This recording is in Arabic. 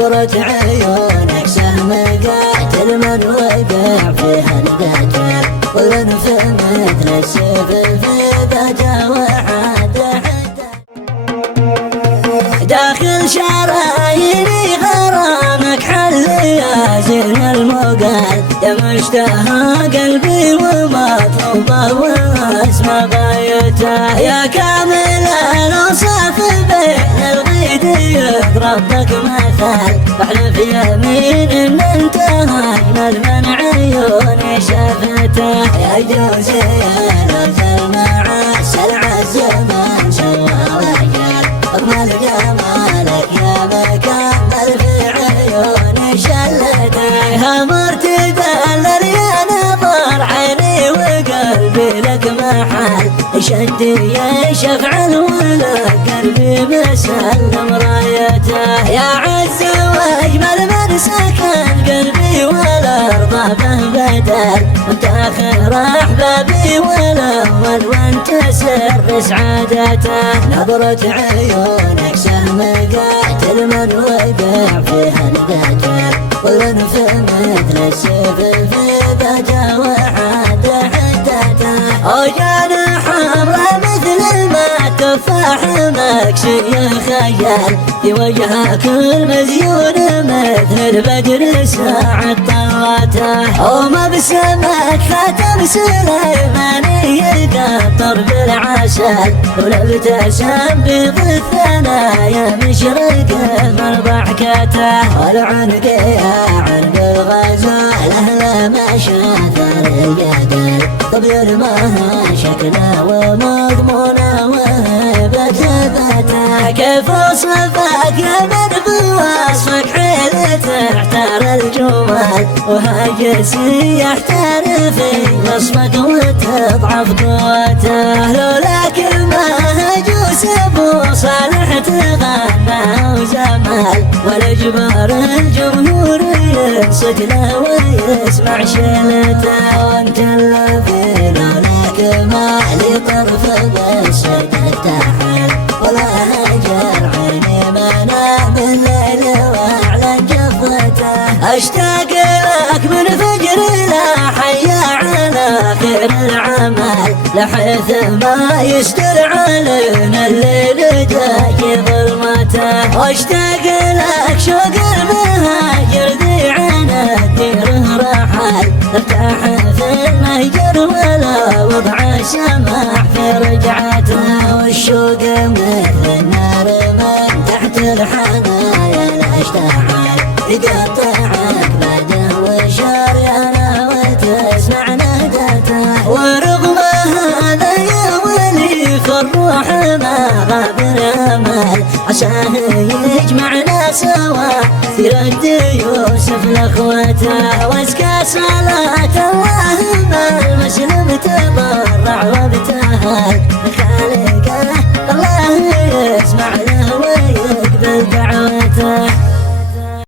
نظرة عيونك سهم قاتل من وقع فيها القتل ظل في مثل السيف في ذا وحده داخل شراييني غرامك حل يا زين المقال يا مشتهى قلبي ومطلوبه واسمى غايته يا كامل الاوصاف بين الغيد ربك مثال فاحلف يمين ان انتهى اجمل من عيوني شافته يا جوزي يا لوز المعسل عالزمان سوى رجال اجمل جمالك يا مكمل في عيوني شلته يا مرتدى يا نظر عيني وقلبي لك محل شدي يشفع الولا قلبي مسلم رايته يا عز واجمل من سكن قلبي والارض به بدل وانت اخر احبابي والاول وانت سر سعادته نظرة عيونك سهم قاتل من وقع فيها القتل ظل في مثل السيف في ذا وحده حدته وجانا حمرا مثل الماء تفاح مكشي خيال في وجهك المزيون مثل البدر ساعة طلته ومبسمك خاتم سليماني يقطر بالعسل ولابتسم بيض الثنايا مشرق من ضحكته والعنق يا عنق الغزال اهلا ما شاثر الجدل طبير ما شكله ومضمونه وهيبة ثبته كيف اوصفك يا من بوصفك حيل تحتار الجمال وهاجسي يحتار في وصفك وتضعف قوته لولاك ما هجوس ابو صالح تغنى وزمال والاجبار الجمهور ينصت له ويسمع شيلته وانت الذي لولاك ما لي طرف بس تتحل ولا هجر عيني ما نام الليل واعلى جفته اشتاق لك من فجر لا حيا على خير العمل لحيث ما يستر علينا الليل جاي ظلمته واشتاق لك شوق المهاجر ذي عنا ديره رحل ارتاح في المهجر ولا وضع سماح في رجعته والشوق مثل النار من تحت الحنايا لا اشتعل يقطعك بعده وشريانه وتسمع نهدته ورغم هذا يا ولي فالروح ما غابر امل عساه يجمعنا سوا في رد يوسف لاخوته وازكى صلاة اللهم المسلم تبارك